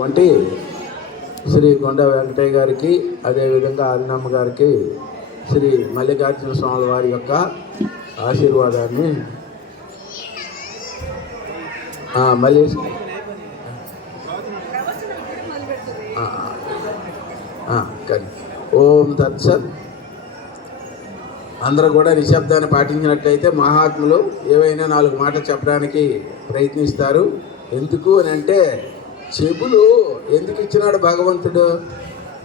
వంటి శ్రీ కొండ వెంకటయ్య గారికి, అదేవిధంగా అరుణమ్మ గారికి శ్రీ మల్లికార్జున స్వామి వారి యొక్క ఆశీర్వాదాన్ని మళ్ళీ ఓం తత్సత్. అందరూ కూడా నిశ్శబ్దాన్ని పాటించినట్లయితే మహాత్ములు ఏవైనా 4 మాటలు చెప్పడానికి ప్రయత్నిస్తారు. ఎందుకు అని అంటే, చెవులు ఎందుకు ఇచ్చినాడు భగవంతుడు?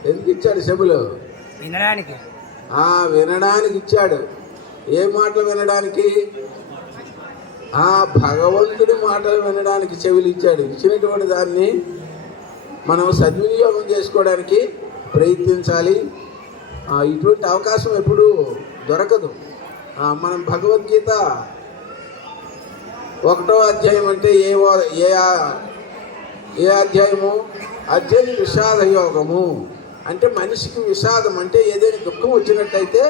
ఎందుకు ఇచ్చాడు చెవులు? వినడానికి. వినడానికి ఇచ్చాడు. ఏ మాటలు వినడానికి? భగవంతుడి మాటలు వినడానికి చెవులు ఇచ్చాడు. ఇచ్చినటువంటి దాన్ని మనం సద్వినియోగం చేసుకోవడానికి ప్రయత్నించాలి. ఇటువంటి అవకాశం ఎప్పుడూ దొరకదు. మనం భగవద్గీత 1వ అధ్యాయం అంటే ఏ అధ్యాయము? అధ్యాయం విషాద యోగము. అంటే మనిషికి విషాదం అంటే ఏదైనా దుఃఖం వచ్చినట్టయితే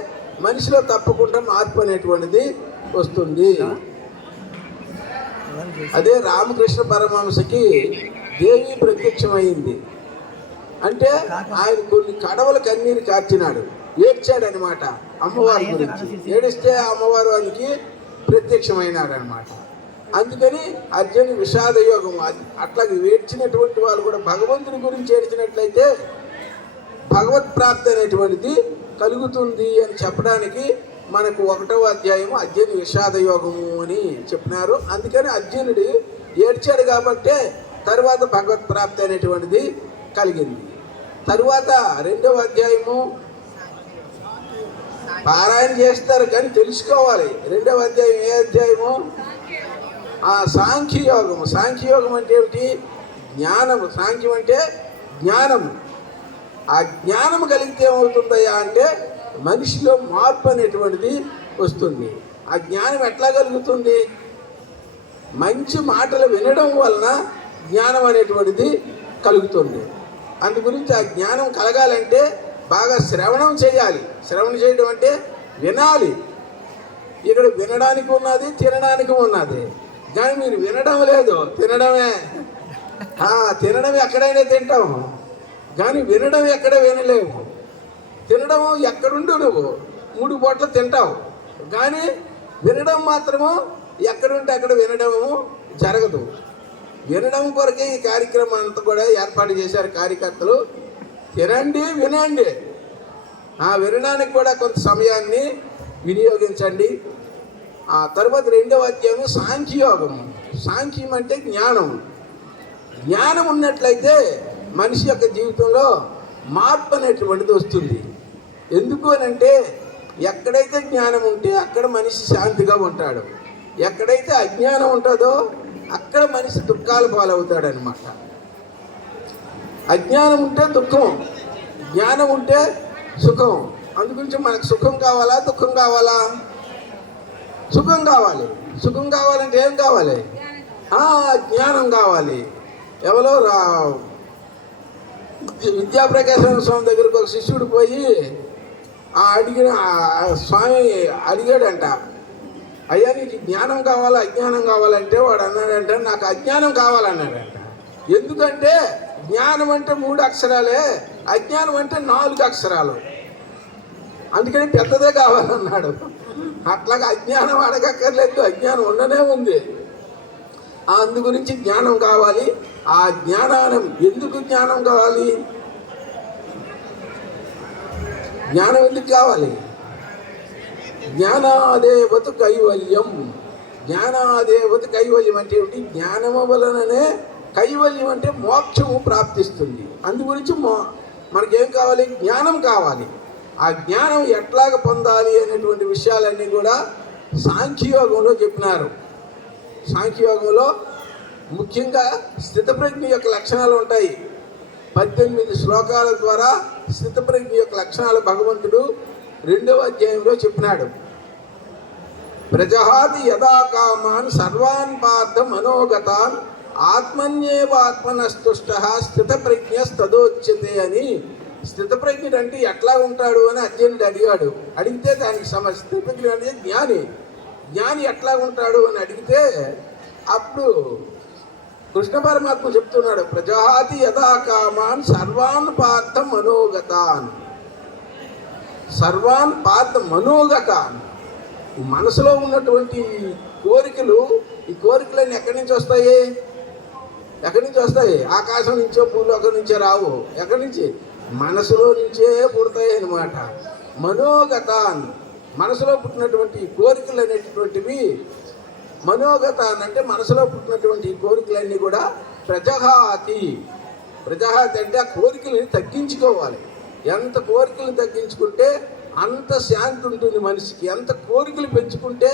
మనిషిలో తప్పకుండా మార్పు అనేటువంటిది వస్తుంది. అదే రామకృష్ణ పరమహంసకి దేవి ప్రత్యక్షమైంది. అంటే ఆయన కొన్ని కడవల కన్నీరు కార్చినాడు, ఏడ్చాడనమాట అమ్మవారి గురించి. ఏడిస్తే అమ్మవారు ఆయనకి ప్రత్యక్షమైనాడు అనమాట. అందుకని అర్జున విషాద యోగం. అట్లాగే ఏడ్చినటువంటి వాళ్ళు కూడా భగవంతుని గురించి ఏడ్చినట్లయితే భగవత్ ప్రాప్తి అనేటువంటిది కలుగుతుంది అని చెప్పడానికి మనకు 1వ అధ్యాయము అర్జున విషాద యోగము అని చెప్పినారు. అందుకని అర్జునుడు ఏడ్చాడు కాబట్టే తరువాత భగవత్ ప్రాప్తి అనేటువంటిది కలిగింది. తరువాత 2వ అధ్యాయము పారాయణ చేస్తారు కానీ తెలుసుకోవాలి. 2వ అధ్యాయం ఏ అధ్యాయము? సాంఖ్యయోగము. సాంఖ్యయోగం అంటే ఏమిటి? జ్ఞానము. సాంఖ్యం అంటే జ్ఞానము. ఆ జ్ఞానం కలిగితే ఏమవుతుందయ్యా అంటే మనిషిలో మార్పు అనేటువంటిది వస్తుంది. ఆ జ్ఞానం ఎట్లా కలుగుతుంది? మంచి మాటలు వినడం వలన జ్ఞానం అనేటువంటిది కలుగుతుంది. అందు గురించి ఆ జ్ఞానం కలగాలంటే బాగా శ్రవణం చేయాలి. శ్రవణం చేయడం అంటే వినాలి. ఇక్కడ వినడానికి ఉన్నది, తినడానికి ఉన్నది. కానీ మీరు వినడం లేదు, తినడమే. తినడం ఎక్కడైనా తింటాము, కానీ వినడం ఎక్కడ వినలేము. తినడం ఎక్కడుండు నువ్వు 3 పూటలు తింటావు, కానీ వినడం మాత్రము ఎక్కడుంటే అక్కడ వినడము జరగదు. వినడం కొరకే ఈ కార్యక్రమం అంతా కూడా ఏర్పాటు చేశారు కార్యకర్తలు. తినండి, వినండి. వినడానికి కూడా కొంత సమయాన్ని వినియోగించండి. తర్వాత 2వ అధ్యాయం సాంఖ్యయోగం. సాంఖ్యం అంటే జ్ఞానం. జ్ఞానం ఉన్నట్లయితే మనిషి యొక్క జీవితంలో మార్పు అనేటువంటిది వస్తుంది. ఎందుకు అని అంటే, ఎక్కడైతే జ్ఞానం ఉంటే అక్కడ మనిషి శాంతిగా ఉంటాడు. ఎక్కడైతే అజ్ఞానం ఉంటుందో అక్కడ మనిషి దుఃఖాలు పాలవుతాడనమాట. అజ్ఞానం ఉంటే దుఃఖం, జ్ఞానం ఉంటే సుఖం. అందుగురించి మనకు సుఖం కావాలా, దుఃఖం కావాలా? సుఖం కావాలి. సుఖం కావాలంటే ఏం కావాలి? జ్ఞానం కావాలి. ఎవరో విద్యాప్రకాశం స్వామి దగ్గరకు ఒక శిష్యుడు పోయి స్వామి అడిగాడంట, అయ్యా నీకు జ్ఞానం కావాలా అజ్ఞానం కావాలంటే వాడు అన్నాడంటే నాకు అజ్ఞానం కావాలన్నాడంట. ఎందుకంటే జ్ఞానం అంటే 3 అక్షరాలే, అజ్ఞానం అంటే 4 అక్షరాలు. అందుకని పెద్దదే కావాలన్నాడు. అట్లాగా అజ్ఞానం అడగక్కర్లేదు, అజ్ఞానం ఉండనే ఉంది. అందు గురించి జ్ఞానం కావాలి. ఆ జ్ఞానం ఎందుకు జ్ఞానం కావాలి? జ్ఞానం ఎందుకు కావాలి? జ్ఞానాదేవతు కైవల్యం. జ్ఞానాదేవతు కైవల్యం అంటే ఏమిటి? జ్ఞానము వలననే కైవల్యం అంటే మోక్షము ప్రాప్తిస్తుంది. అందు గురించి మనకేం కావాలి? జ్ఞానం కావాలి. ఆ జ్ఞానం ఎట్లాగ పొందాలి అనేటువంటి విషయాలన్నీ కూడా సాంఖ్యయోగంలో చెప్పినారు. సాంఖ్యయోగంలో ముఖ్యంగా స్థితప్రజ్ఞ యొక్క లక్షణాలు ఉంటాయి. 18 శ్లోకాల ద్వారా స్థితప్రజ్ఞ యొక్క లక్షణాలు భగవంతుడు 2వ అధ్యాయంలో చెప్పినాడు. ప్రజహాతి యదా కామాన్ సర్వాన్ పార్థ మనోగతాన్ ఆత్మన్యేవాత్మనస్తుష్ట స్థితప్రజ్ఞస్తదోచ్యతే అని. స్థితప్రజ్ఞుడు అంటే ఎట్లా ఉంటాడు అని అర్జునుడు అడిగాడు. అడిగితే దానికి స్థితప్రజ్ఞుడు అంటే జ్ఞాని. జ్ఞాని ఎట్లా ఉంటాడు అని అడిగితే అప్పుడు కృష్ణ పరమాత్మ చెప్తున్నాడు, ప్రజాతి యథా కామాన్ సర్వాన్ పార్థ మనోగతాన్. సర్వాన్ పార్థ మనోగతాన్. ఈ మనసులో ఉన్నటువంటి కోరికలు, ఈ కోరికలన్నీ ఎక్కడి నుంచి వస్తాయి? ఎక్కడి నుంచి వస్తాయి? ఆకాశం నుంచో భూలోకం నుంచే రావు. ఎక్కడి నుంచి? మనసులో నుంచే పుడతాయి అన్నమాట. మనోగతాన్, మనసులో పుట్టినటువంటి కోరికలు అనేటటువంటివి. మనోగతాన్ అంటే మనసులో పుట్టినటువంటి కోరికలన్నీ కూడా ప్రజహాతి. ప్రజహాతి అంటే ఆ కోరికలని తగ్గించుకోవాలి. ఎంత కోరికలను తగ్గించుకుంటే అంత శాంతి ఉంటుంది మనిషికి. ఎంత కోరికలు పెంచుకుంటే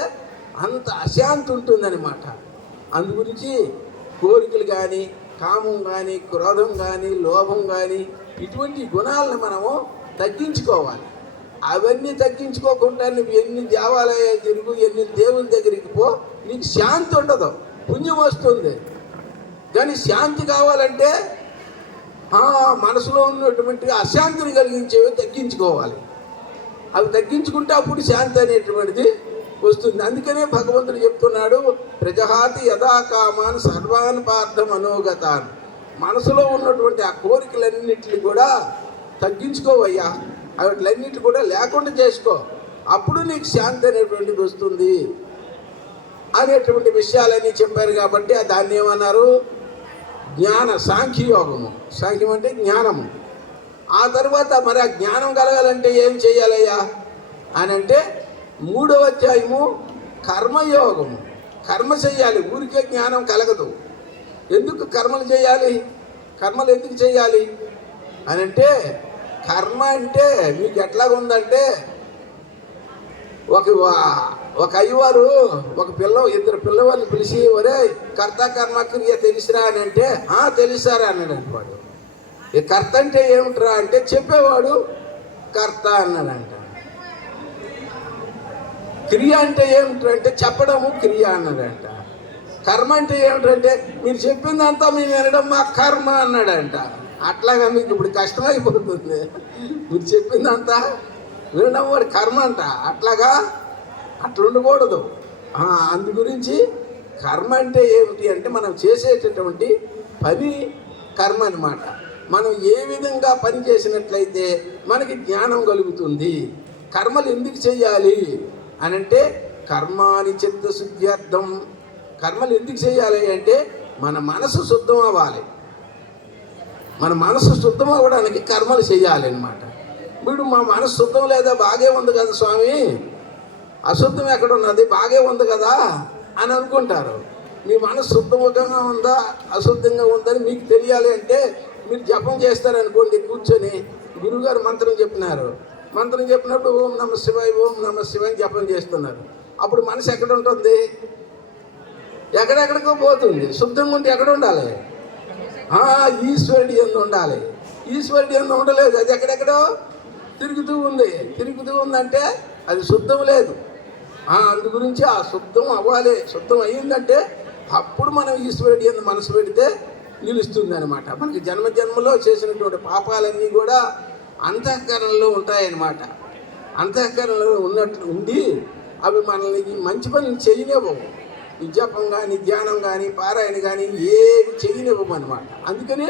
అంత అశాంతి ఉంటుందన్నమాట. అందు గురించి కోరికలు కానీ, కామం కానీ, క్రోధం కానీ, లోభం కానీ, ఇటువంటి గుణాలను మనము తగ్గించుకోవాలి. అవన్నీ తగ్గించుకోకుండా నువ్వు ఎన్ని దేవాలయాలు తిరుగు, ఎన్ని దేవుని దగ్గరికి పో, నీకు శాంతి ఉండదు, పుణ్యం వస్తుంది. కానీ శాంతి కావాలంటే మనసులో ఉన్నటువంటి అశాంతిని కలిగించేవి తగ్గించుకోవాలి. అవి తగ్గించుకుంటే అప్పుడు శాంతి అనేటువంటిది వస్తుంది. అందుకనే భగవంతుడు చెప్తున్నాడు, ప్రజహాతి యథా కామాన్ సర్వాన్ పార్థ మనోగతాన్. మనసులో ఉన్నటువంటి ఆ కోరికలన్నింటినీ కూడా తగ్గించుకోవయ్యా, వాటిలన్నింటినీ కూడా లేకుండా చేసుకో, అప్పుడు నీకు శాంతి అనేటువంటిది వస్తుంది అనేటువంటి విషయాలన్నీ చెప్పారు. కాబట్టి దాన్ని ఏమన్నారు? జ్ఞాన సాంఖ్యయోగము. సాంఖ్యం అంటే జ్ఞానము. ఆ తర్వాత మరి ఆ జ్ఞానం కలగాలంటే ఏం చేయాలయ్యా అని అంటే 3వ అధ్యాయము కర్మయోగము. కర్మ చేయాలి, ఊరికే జ్ఞానం కలగదు. ఎందుకు కర్మలు చేయాలి? కర్మలు ఎందుకు చేయాలి అని అంటే, కర్మ అంటే మీకు ఎట్లాగ ఉందంటే, ఒక అయ్యవారు ఇద్దరు పిల్లవాళ్ళని పిలిచి, ఒరే కర్త కర్మ క్రియ తెలిసిరా అని అంటే, తెలుసారా అన్నాడంట వాడు. ఈ కర్త అంటే ఏమిట్రా అంటే, చెప్పేవాడు కర్త అన్నాడంట. క్రియ అంటే ఏమిటంటే చెప్పడము క్రియ అన్నాడంట. కర్మ అంటే ఏమిటంటే మీరు చెప్పిందంతా మేము వినడం మా కర్మ అన్నాడంట. అట్లాగా మీకు ఇప్పుడు కష్టమైపోతుంది. మీరు చెప్పిందంతా వినడం వాడి కర్మ అంట. అట్లాగా అట్లా ఉండకూడదు. అందు గురించి కర్మ అంటే ఏమిటి అంటే మనం చేసేటటువంటి పని కర్మ అన్నమాట. మనం ఏ విధంగా పని చేసినట్లయితే మనకి జ్ఞానం కలుగుతుంది. కర్మలు ఎందుకు చేయాలి అని అంటే, కర్మాని చిత్తశుద్ధ్యర్థం. కర్మలు ఎందుకు చేయాలి అంటే మన మనసు శుద్ధం అవ్వాలి. మన మనసు శుద్ధం అవ్వడానికి కర్మలు చేయాలి అన్నమాట. ఇప్పుడు మా మనసు శుద్ధం లేదా, బాగే ఉంది కదా స్వామి, అశుద్ధం ఎక్కడ ఉన్నది, బాగే ఉంది కదా అని అనుకుంటారు. మీ మనసు శుద్ధంగా ఉందా అశుద్ధంగా ఉందని మీకు తెలియాలి అంటే మీరు జపం చేస్తారనుకోండి, కూర్చొని గురువుగారు మంత్రం చెప్పినారు, మంత్రం చెప్పినప్పుడు ఓం నమ శివాయ ఓం నమ శివాయ జపం చేస్తున్నారు. అప్పుడు మనసు ఎక్కడ ఉంటుంది? ఎక్కడెక్కడికో పోతుంది. శుద్ధంగా ఉంటే ఎక్కడ ఉండాలి? ఈశ్వరుడి యందు ఉండాలి. ఈశ్వరుడి యందు ఉండలేదు, అది ఎక్కడెక్కడో తిరుగుతూ ఉందంటే అది శుద్ధం లేదు. అందు గురించి ఆ శుద్ధం అవ్వాలి. శుద్ధం అయ్యిందంటే అప్పుడు మనం ఈశ్వరుడి యందు మనసు పెడితే నిలుస్తుంది అనమాట. మనకి జన్మలో చేసినటువంటి పాపాలన్నీ కూడా అంతఃకరణలో ఉంటాయన్నమాట. అంతఃకరణలో ఉండి అవి మనల్ని మంచి పనులు చేయనివ్వవు. ఈ జపం కానీ, ధ్యానం కానీ, పారాయణ కానీ ఏవి చేయనివ్వము అనమాట. అందుకని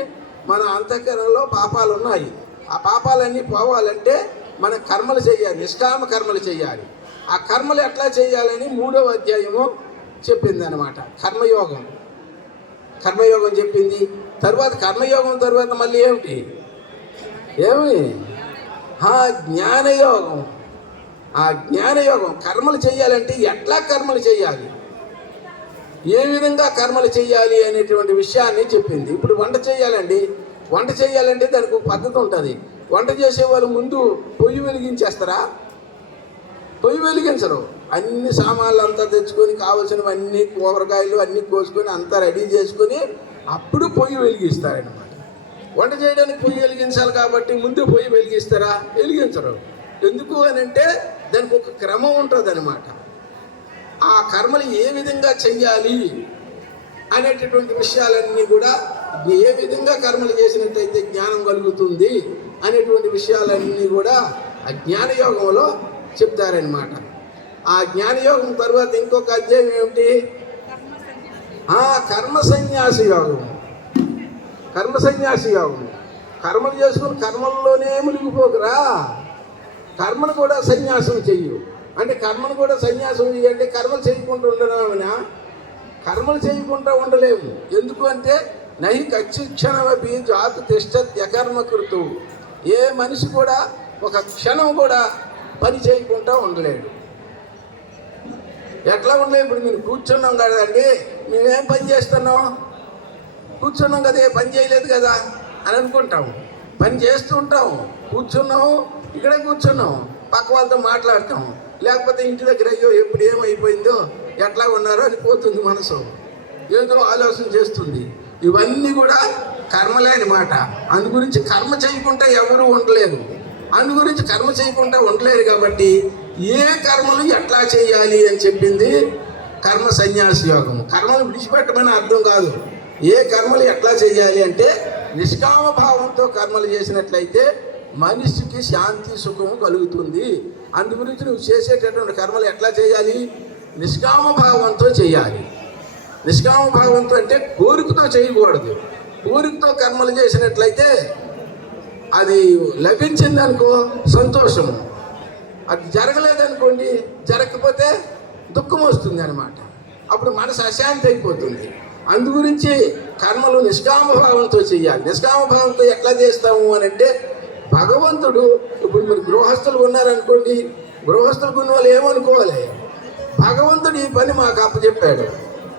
మన అంతఃకరణలో పాపాలు ఉన్నాయి. ఆ పాపాలన్నీ పోవాలంటే మన కర్మలు చేయాలి, నిష్కామ కర్మలు చేయాలి. ఆ కర్మలు ఎట్లా చేయాలని 3వ అధ్యాయము చెప్పింది అనమాట. కర్మయోగం చెప్పింది. తర్వాత కర్మయోగం తర్వాత మళ్ళీ ఏమి జ్ఞానయోగం. ఆ జ్ఞానయోగం కర్మలు చేయాలంటే ఎట్లా కర్మలు చేయాలి, ఏ విధంగా కర్మలు చేయాలి అనేటువంటి విషయాన్ని చెప్పింది. ఇప్పుడు వంట చేయాలండి, వంట చేయాలంటే దానికి ఒక పద్ధతి ఉంటుంది. వంట చేసే వాళ్ళు ముందు పొయ్యి వెలిగించేస్తారా? పొయ్యి వెలిగించరు. అన్ని సామాన్లు అంతా తెచ్చుకొని కావలసినవన్నీ కూరగాయలు అన్నీ కోసుకొని అంతా రెడీ చేసుకొని అప్పుడు పొయ్యి వెలిగిస్తారన్నమాట. వంట చేయడానికి పొయ్యి వెలిగించాలి కాబట్టి ముందు పొయ్యి వెలిగిస్తారా? వెలిగించరు. ఎందుకు అని అంటే దానికి ఒక క్రమం ఉంటుంది అనమాట. ఆ కర్మలు ఏ విధంగా చెయ్యాలి అనేటటువంటి విషయాలన్నీ కూడా, ఏ విధంగా కర్మలు చేసినట్టయితే జ్ఞానం కలుగుతుంది అనేటువంటి విషయాలన్నీ కూడా ఆ జ్ఞానయోగంలో చెప్తారనమాట. ఆ జ్ఞానయోగం తర్వాత ఇంకొక అధ్యాయం ఏమిటి? కర్మ సన్యాసి యోగం. కర్మ సన్యాసి యోగం. కర్మలు చేసుకుని కర్మల్లోనే మునిగిపోకురా, కర్మను కూడా సన్యాసం చెయ్యు. అంటే కర్మను కూడా సన్యాసం చెయ్యంటే కర్మలు చేయకుండా ఉండలేమనా? కర్మలు చేయకుండా ఉండలేము. ఎందుకు అంటే నహి కచ్చిక్షణమపి జాతు తిష్టత్యకర్మ కృతు. ఏ మనిషి కూడా ఒక క్షణం కూడా పని చేయకుండా ఉండలేడు. ఎట్లా ఉండలేదు? ఇప్పుడు మేము కూర్చున్నాం కదండి, మేమేం పని చేస్తున్నాం? కూర్చున్నాం కదా, ఏ పని చేయలేదు కదా అని అనుకుంటాము. పని చేస్తూ ఉంటాము, కూర్చున్నాము, ఇక్కడే కూర్చున్నాం, పక్క వాళ్ళతో మాట్లాడతాం. లేకపోతే ఇంటి దగ్గర అయ్యో ఎప్పుడు ఏమైపోయిందో, ఎట్లా ఉన్నారో అని పోతుంది మనసు, ఏదో ఆలోచన చేస్తుంది. ఇవన్నీ కూడా కర్మలే అన్నమాట. అందు గురించి కర్మ చేయకుండా ఎవరు ఉండలేరు. అందు గురించి కర్మ చేయకుండా ఉండలేరు కాబట్టి ఏ కర్మలు ఎట్లా చేయాలి అని చెప్పింది కర్మ సన్యాసి యోగం. కర్మలు విడిచిపెట్టమని అర్థం కాదు. ఏ కర్మలు ఎట్లా చేయాలి అంటే నిష్కామ భావంతో కర్మలు చేసినట్లయితే మనిషికి శాంతి సుఖము కలుగుతుంది. అందు గురించి నువ్వు చేసేటటువంటి కర్మలు ఎట్లా చేయాలి? నిష్కామ భావంతో చేయాలి. నిష్కామ భావంతో అంటే కోరికతో చేయకూడదు. కోరికతో కర్మలు చేసినట్లయితే అది లభించింది అనుకో సంతోషము, అది జరగలేదనుకోండి, జరగకపోతే దుఃఖం వస్తుంది అనమాట. అప్పుడు మనసు అశాంతి అయిపోతుంది. అందు గురించి కర్మలు నిష్కామ భావంతో చేయాలి. నిష్కామ భావంతో ఎట్లా చేస్తాము అని అంటే భగవంతుడు, ఇప్పుడు మీరు గృహస్థులు ఉన్నారనుకోండి, గృహస్థులకు ఉన్న వాళ్ళు ఏమనుకోవాలి? భగవంతుడు ఈ పని మాకు అప్పచెప్పాడు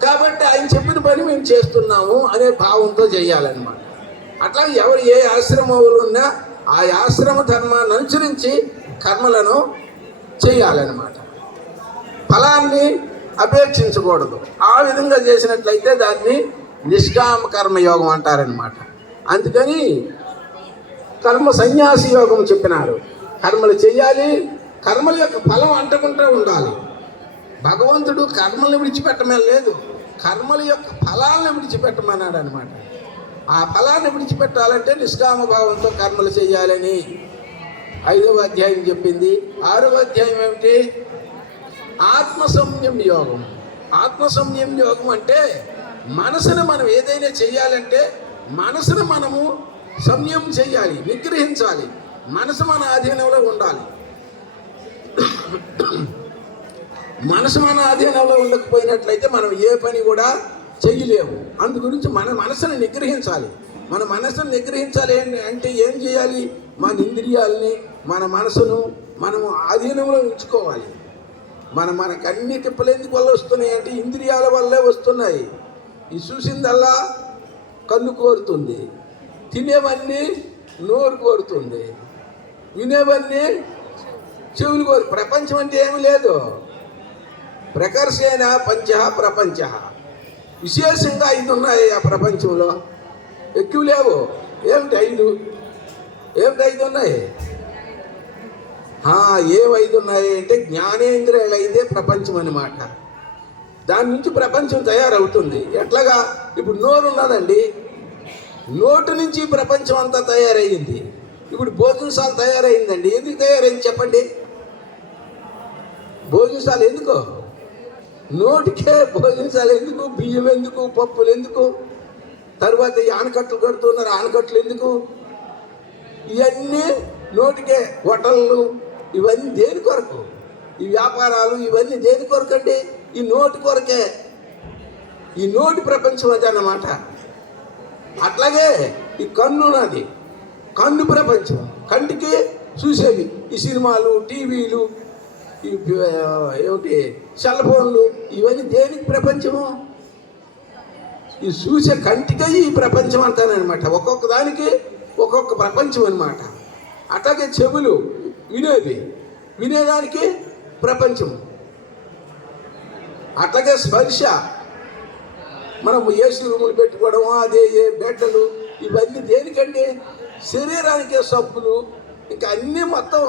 కాబట్టి ఆయన చెప్పిన పని మేము చేస్తున్నాము అనే భావంతో చేయాలన్నమాట. అట్లా ఎవరు ఏ ఆశ్రమంలో ఉన్నా ఆ ఆశ్రమ ధర్మాన్ని అనుసరించి కర్మలను చేయాలన్నమాట. ఫలాన్ని అపేక్షించకూడదు. ఆ విధంగా చేసినట్లయితే దాన్ని నిష్కామ కర్మయోగం అంటారనమాట. అందుకని కర్మ సన్యాసి యోగం చెప్పినారు. కర్మలు చేయాలి, కర్మల యొక్క ఫలం అంటకుంటూ ఉండాలి. భగవంతుడు కర్మలను విడిచిపెట్టమని లేదు, కర్మల యొక్క ఫలాలను విడిచిపెట్టమన్నాడు అనమాట. ఆ ఫలాన్ని విడిచిపెట్టాలంటే నిష్కామ భావంతో కర్మలు చేయాలని 5వ అధ్యాయం చెప్పింది. 6వ అధ్యాయం ఏమిటి? ఆత్మ సంయమ యోగం. ఆత్మ సంయమ యోగం అంటే మనసును మనం ఏదైనా చేయాలంటే మనసును మనము సంయమం చేయాలి, నిగ్రహించాలి. మనసు మన ఆధీనంలో ఉండాలి. మనసు మన ఆధీనంలో ఉండకపోయినట్లయితే మనం ఏ పని కూడా చేయలేము. అందు గురించి మన మనసును నిగ్రహించాలి. మన మనసును నిగ్రహించాలి అంటే ఏం చేయాలి? మన ఇంద్రియాలని, మన మనసును మనము ఆధీనంలో ఉంచుకోవాలి. మనకు అన్ని తిప్పలు ఎందుకు వల్ల వస్తున్నాయి అంటే ఇంద్రియాల వల్లే వస్తున్నాయి. ఈ చూసిందల్లా కన్ను కోరుతుంది, తినేవన్నీ నోరు కోరుతుంది, వినేవన్నీ చెవులు కోరు. ప్రపంచం అంటే ఏమి లేదు. ప్రకర్షేణ పంచ ప్రపంచ. విశేషంగా 5 ఉన్నాయి ఆ ప్రపంచంలో, ఎక్కువ లేవు. ఏమిటి 5? ఏమిటి 5 ఉన్నాయి? ఏం 5 ఉన్నాయి అంటే జ్ఞానేంద్రియాలు 5 ప్రపంచం అన్నమాట. దాని నుంచి ప్రపంచం తయారవుతుంది. ఎట్లాగా? ఇప్పుడు నోరు ఉన్నదండి, నోటు నుంచి ప్రపంచం అంతా తయారయ్యింది. ఇప్పుడు భోజనశాల తయారైందండి. ఎందుకు తయారైంది చెప్పండి? భోజనశాల ఎందుకు? నోటికే భోజనశాల ఎందుకు? బియ్యం ఎందుకు? పప్పులు ఎందుకు? తర్వాత ఈ ఆనకట్లు కడుతున్నారు, ఆనకట్లు ఎందుకు? ఇవన్నీ నోటికే. హోటళ్ళు ఇవన్నీ దేని కొరకు? ఈ వ్యాపారాలు ఇవన్నీ దేని కొరకు అండి? ఈ నోటి కొరకే. ఈ నోటి ప్రపంచం అది అన్నమాట. అట్లాగే ఈ కన్ను నాది, కన్ను ప్రపంచం. కంటికి చూసేవి ఈ సినిమాలు, టీవీలు, ఏమిటి సెల్ ఫోన్లు, ఇవన్నీ దేనికి ప్రపంచము? ఈ చూసే కంటికే ఈ ప్రపంచం అంటానమాట. ఒక్కొక్క దానికి ఒక్కొక్క ప్రపంచం అనమాట. అట్లాగే చెవులు వినేవి, వినేదానికి ప్రపంచం. అట్లాగే స్పర్శ, మనం ఏసీ రూములు పెట్టుకోవడం, అదే బెడ్డలు, ఇవన్నీ దేనికండి? శరీరానికే సబ్బులు, ఇంకా అన్నీ మొత్తం.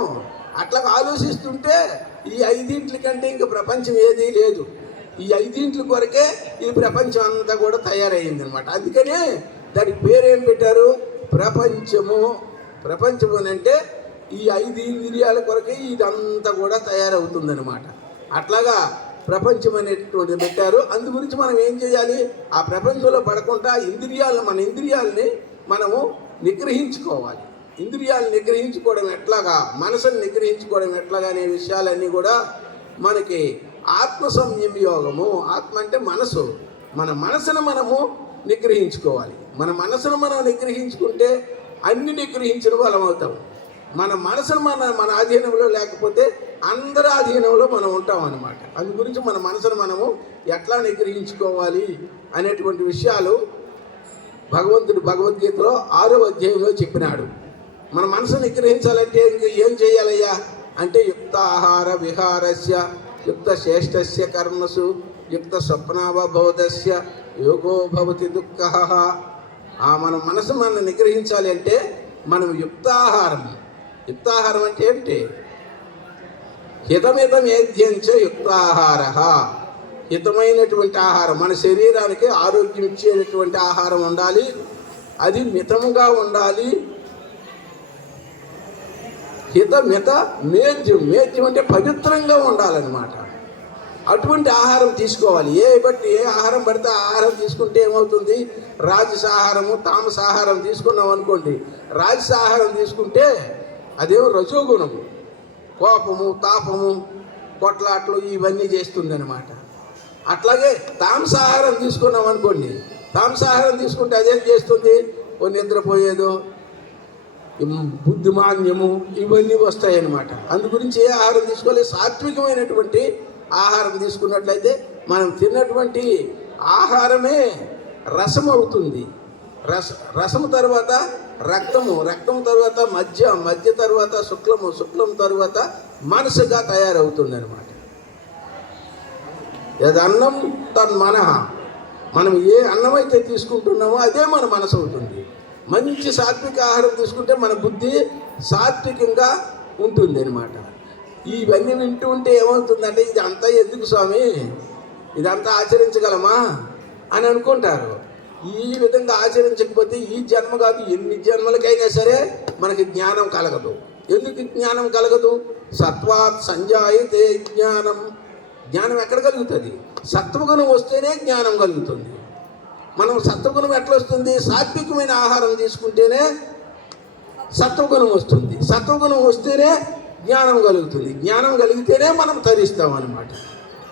అట్లా ఆలోచిస్తుంటే ఈ 5 కంటే ఇంక ప్రపంచం ఏదీ లేదు. ఈ 5 కొరకే ఈ ప్రపంచం అంతా కూడా తయారైంది అనమాట. అందుకనే దానికి పేరేం పెట్టారు? ప్రపంచము. ప్రపంచము అని అంటే ఈ 5 ఇంద్రియాల కొరకే ఇదంతా కూడా తయారవుతుందన్నమాట. అట్లాగా ప్రపంచం అనేటువంటిది పెట్టారు. అందు గురించి మనం ఏం చేయాలి? ఆ ప్రపంచంలో పడకుండా మన ఇంద్రియాలని మనము నిగ్రహించుకోవాలి. ఇంద్రియాలను నిగ్రహించుకోవడం ఎట్లాగా, మనసుని నిగ్రహించుకోవడం ఎట్లాగా అనే విషయాలన్నీ కూడా మనకి ఆత్మ సంయమ యోగము. ఆత్మ అంటే మనసు. మన మనసును మనము నిగ్రహించుకోవాలి. మన మనసును మనం నిగ్రహించుకుంటే అన్ని నిగ్రహించిన వాళ్ళం అవుతాం. మన మనసును మన ఆధీనంలో లేకపోతే అందరి ఆధీనంలో మనం ఉంటాం అన్నమాట. అందు గురించి మన మనసును మనము ఎట్లా నిగ్రహించుకోవాలి అనేటువంటి విషయాలు భగవంతుడు భగవద్గీతలో 6వ అధ్యాయంలో చెప్పినాడు. మన మనసును నిగ్రహించాలంటే ఇంక ఏం చేయాలయ్యా అంటే యుక్తాహార విహారస్య యుక్త శ్రేష్టస్య కర్మసు యుక్త స్వప్నావబోధస్య యోగో భవతి దుఃఖః. మన మనసు మనం నిగ్రహించాలి అంటే మనం యుక్తాహారం అంటే ఏమిటి? హితమితమేధ్యంచ యుక్తాహార. హితమైనటువంటి ఆహారం, మన శరీరానికి ఆరోగ్యం ఇచ్చేటటువంటి ఆహారం ఉండాలి. అది మితముగా ఉండాలి. హితమిత మేధ్యం అంటే పవిత్రంగా ఉండాలన్నమాట. అటువంటి ఆహారం తీసుకోవాలి. ఏ ఆహారం పడితే ఆహారం తీసుకుంటే ఏమవుతుంది? రాజసాహారము తామసాహారం తీసుకున్నాం అనుకోండి. రాజసాహారం తీసుకుంటే అదేమో రజోగుణము, కోపము తాపము కొట్లాట్లు ఇవన్నీ చేస్తుంది అనమాట. అట్లాగే తామసాహారం తీసుకున్నాం అనుకోండి. తామసాహారం తీసుకుంటే అదేం చేస్తుంది? ఓ నిద్రపోయేదో, బుద్ధిమాన్యము ఇవన్నీ వస్తాయన్నమాట. అందు గురించి ఏ ఆహారం తీసుకోవాలి? సాత్వికమైనటువంటి ఆహారం తీసుకున్నట్లయితే మనం తిన్నటువంటి ఆహారమే రసం అవుతుంది. రసము తర్వాత రక్తము తర్వాత మధ్య తర్వాత శుక్లం తర్వాత మనసుగా తయారవుతుంది అనమాట. యదన్నం తన్మనః. మనం ఏ అన్నం అయితే తీసుకుంటున్నామో అదే మన మనసు అవుతుంది. మంచి సాత్విక ఆహారం తీసుకుంటే మన బుద్ధి సాత్వికంగా ఉంటుంది అనమాట. ఇవన్నీ వింటూ ఉంటే ఏమవుతుందంటే ఇదంతా ఎందుకు స్వామి, ఇదంతా ఆచరించగలమా అని అనుకుంటారు. ఈ విధంగా ఆచరించకపోతే ఈ జన్మ కాదు ఎన్ని జన్మలకైనా సరే మనకి జ్ఞానం కలగదు. ఎందుకు జ్ఞానం కలగదు? సత్వాత్ సంజాయతే జ్ఞానం. జ్ఞానం ఎక్కడ కలుగుతుంది? సత్వగుణం వస్తేనే జ్ఞానం కలుగుతుంది. మనం సత్వగుణం ఎట్లా వస్తుంది? సాత్వికమైన ఆహారం తీసుకుంటేనే సత్వగుణం వస్తుంది. సత్వగుణం వస్తేనే జ్ఞానం కలుగుతుంది. జ్ఞానం కలిగితేనే మనం తరిస్తాం అన్నమాట.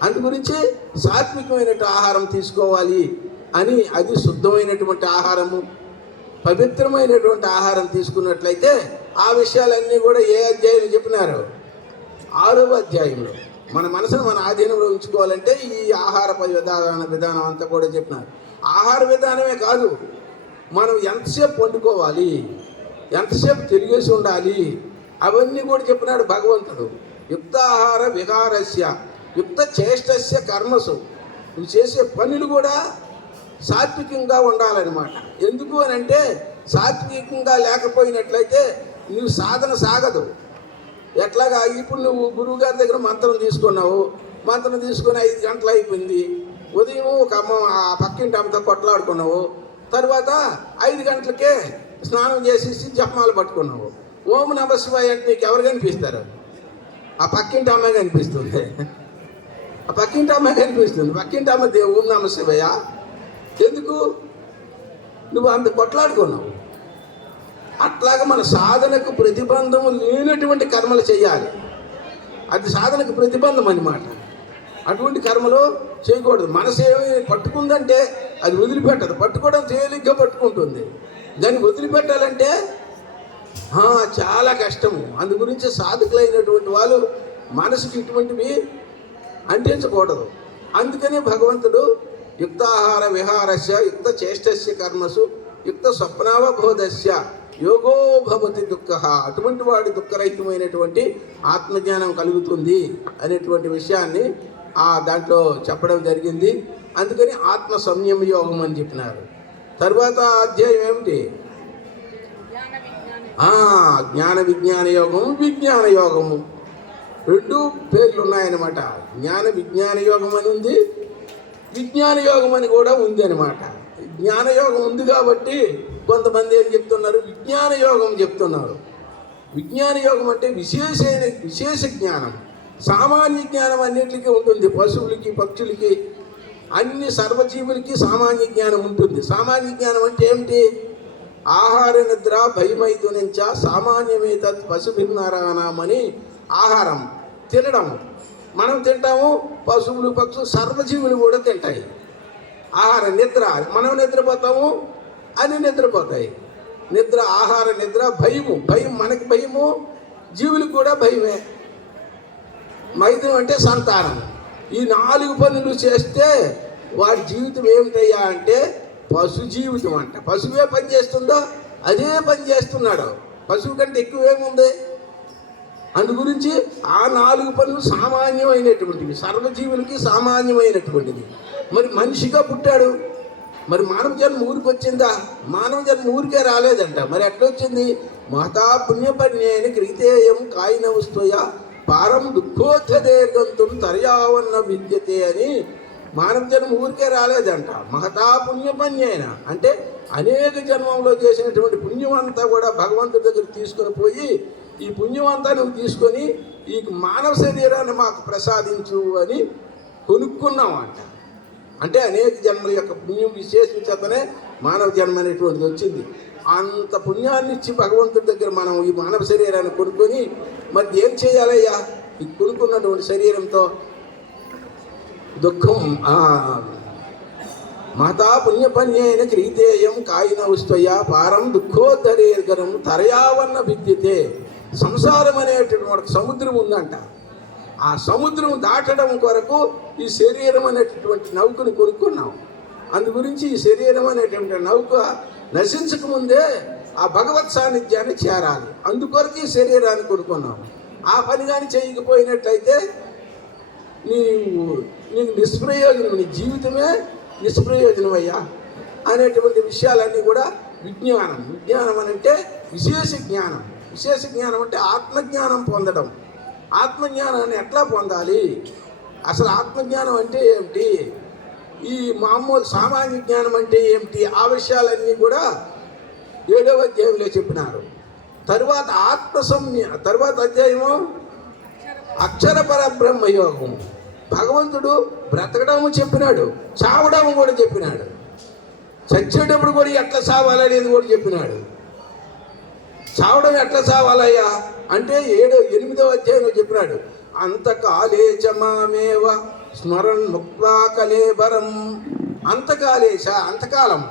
అందు గురించి సాత్వికమైన ఆహారం తీసుకోవాలి అని, అది శుద్ధమైనటువంటి ఆహారము, పవిత్రమైనటువంటి ఆహారం తీసుకున్నట్లయితే ఆ విషయాలన్నీ కూడా ఏ అధ్యాయంలో చెప్పినారు? 6వ అధ్యాయంలో. మన మనసును మన ఆధీనంలో ఉంచుకోవాలంటే ఈ ఆహార విధానం అంతా కూడా చెప్పినారు. ఆహార విధానమే కాదు, మనం ఎంతసేపు వండుకోవాలి, ఎంతసేపు తిరిగేసి ఉండాలి, అవన్నీ కూడా చెప్పినాడు భగవంతుడు. యుక్తాహార విహారస్య యుక్త చేష్టస్య కర్మసు. నువ్వు చేసే పనులు కూడా సాత్వికంగా ఉండాలన్నమాట. ఎందుకు అని అంటే సాత్వికంగా లేకపోయినట్లయితే నువ్వు సాధన సాగదు. ఎట్లాగా ఇప్పుడు నువ్వు గురువు గారి దగ్గర మంత్రం తీసుకున్నావు, మంత్రం తీసుకొని 5 గంటలు అయిపోయింది. ఉదయం ఒక ఆ పక్కింటి అమ్మతో కొట్లాడుకున్నావు. తర్వాత 5 గంటలకే స్నానం చేసేసి జపమాలు పట్టుకున్నావు. ఓం నమ శివాయ అంటే నీకు ఎవరు కనిపిస్తారు? ఆ పక్కింటి అమ్మాయి కనిపిస్తుంది. పక్కింటి అమ్మ ఓం నమ శివయ్య. ఎందుకు? నువ్వు అంత కొట్లాడుకున్నావు. అట్లాగా మన సాధనకు ప్రతిబంధము లేనటువంటి కర్మలు చేయాలి. అది సాధనకు ప్రతిబంధం అన్నమాట. అటువంటి కర్మలు చేయకూడదు. మనసు ఏమి పట్టుకుందంటే అది వదిలిపెట్టదు. పట్టుకోవడం తేలిగ్గా పట్టుకుంటుంది, దాన్ని వదిలిపెట్టాలంటే చాలా కష్టము. అందు గురించి సాధకులైనటువంటి వాళ్ళు మనసుకి ఇటువంటివి అంటించకూడదు. అందుకని భగవంతుడు యుక్తాహార విహారస్య యుక్త చేష్టస్య కర్మసు యుక్త స్వప్నావబోధస్య యోగో భవతి దుఃఖః. అటువంటి వాడి దుఃఖరహితమైనటువంటి ఆత్మజ్ఞానం కలుగుతుంది అనేటువంటి విషయాన్ని దాంట్లో చెప్పడం జరిగింది. అందుకని ఆత్మ సంయమ యోగం అని చెప్పినారు. తర్వాత అధ్యాయం ఏమిటి? జ్ఞాన విజ్ఞాన యోగము, విజ్ఞాన యోగము 2 పేర్లు ఉన్నాయన్నమాట. జ్ఞాన విజ్ఞాన యోగం అని ఉంది, విజ్ఞాన యోగం అని కూడా ఉంది అనమాట. జ్ఞాన యోగం ఉంది కాబట్టి కొంతమంది ఏం చెప్తున్నారు? విజ్ఞాన యోగం చెప్తున్నారు. విజ్ఞాన యోగం అంటే విశేష జ్ఞానం. సామాన్య జ్ఞానం అన్నిటికీ ఉంటుంది. పశువులకి, పక్షులకి, అన్ని సర్వజీవులకి సామాన్య జ్ఞానం ఉంటుంది. సామాన్య జ్ఞానం అంటే ఏమిటి? ఆహార నిద్ర భయమైతునించ సామాన్యమే తత్ పశుభిన్నారానామని. ఆహారం తినడం మనం తింటాము, పశువులు, పక్షులు, సర్వజీవులు కూడా తింటాయి. ఆహార నిద్ర మనం నిద్రపోతాము, అన్ని నిద్రపోతాయి. నిద్ర, ఆహార నిద్ర, భయము, భయం మనకి భయము, జీవులకు కూడా భయమే. మైథునం అంటే సంతానం. ఈ 4 పనులు చేస్తే వాడి జీవితం ఏమిటయ్యా అంటే పశు జీవితం అంట. పశువే పని చేస్తుందో అదే పని చేస్తున్నాడు. పశువు కంటే ఎక్కువేముంది? అందు గురించి ఆ 4 పనులు సామాన్యమైనటువంటివి, సర్వజీవులకి సామాన్యమైనటువంటిది. మరి మనిషిగా పుట్టాడు, మరి మానవ జన్మ ఊరికి వచ్చిందా? మానవ జన్మ ఊరికే రాలేదంట. మరి ఎట్లొచ్చింది? మహతా పుణ్యపణ్యేన క్రీతేయం కాయిన వస్తుయ పారం దుఃఖోత్థదేర్గంతుం తర్యావన్న విద్యతే అని. మానవ జన్మ ఊరికే రాలేదంట. మహతా పుణ్యపణ్యేన అంటే అనేక జన్మంలో చేసినటువంటి పుణ్యం అంతా కూడా భగవంతుడి దగ్గర తీసుకొని పోయి, ఈ పుణ్యం అంతా నువ్వు తీసుకొని ఈ మానవ శరీరాన్ని మాకు ప్రసాదించు అని కొనుక్కున్నాం అంట. అంటే అనేక జన్మల యొక్క పుణ్యం విశేషించతనే మానవ జన్మ అనేటువంటిది వచ్చింది. అంత పుణ్యాన్ని ఇచ్చి భగవంతుడి దగ్గర మనం ఈ మానవ శరీరాన్ని కొనుక్కొని మరి ఏం చేయాలయ్యా? ఈ కొనుక్కున్నటువంటి శరీరంతో దుఃఖం. మహతా పుణ్యపణ్యేన క్రీతేయం కాయిన ఉస్తయ పారం దుఃఖోద్ధరేర్గరం తరయావన్న విద్యతే. సంసారం అనేటటువంటి సముద్రం ఉందంట. ఆ సముద్రం దాటడం కొరకు ఈ శరీరం అనేటటువంటి నౌకను కొనుక్కున్నాం. అందు గురించి ఈ శరీరం అనేటువంటి నౌక నశించకముందే ఆ భగవత్ సాన్నిధ్యాన్ని చేరాలి. అందుకొరకు ఈ శరీరాన్ని కొనుక్కున్నాం. ఆ పని కానీ చేయకపోయినట్లయితే నీకు నిష్ప్రయోజనం, నీ జీవితమే నిష్ప్రయోజనం అయ్యా అనేటువంటి విషయాలన్నీ కూడా విజ్ఞానం. విజ్ఞానం అంటే విశేష జ్ఞానం. విశేష జ్ఞానం అంటే ఆత్మజ్ఞానం పొందడం. ఆత్మజ్ఞానాన్ని ఎట్లా పొందాలి? అసలు ఆత్మజ్ఞానం అంటే ఏమిటి? ఈ మామూలు సామాన్య జ్ఞానం అంటే ఏమిటి? ఆ విషయాలన్నీ కూడా 7వ అధ్యాయంలో చెప్పినారు. తరువాత తరువాత అధ్యాయము అక్షర పరబ్రహ్మయోగం. భగవంతుడు బ్రతకడము చెప్పినాడు, చావడం కూడా చెప్పినాడు. చచ్చేటప్పుడు కూడా ఎట్లా చావాలనేది కూడా చెప్పినాడు. చావడం ఎట్లా చావాలయ్యా అంటే 8వ అధ్యాయంలో చెప్పినాడు. అంతకాలేచ మామేవ స్మరణ్ ముక్వా కలేబరం. అంతకాలేచ అంతకాలం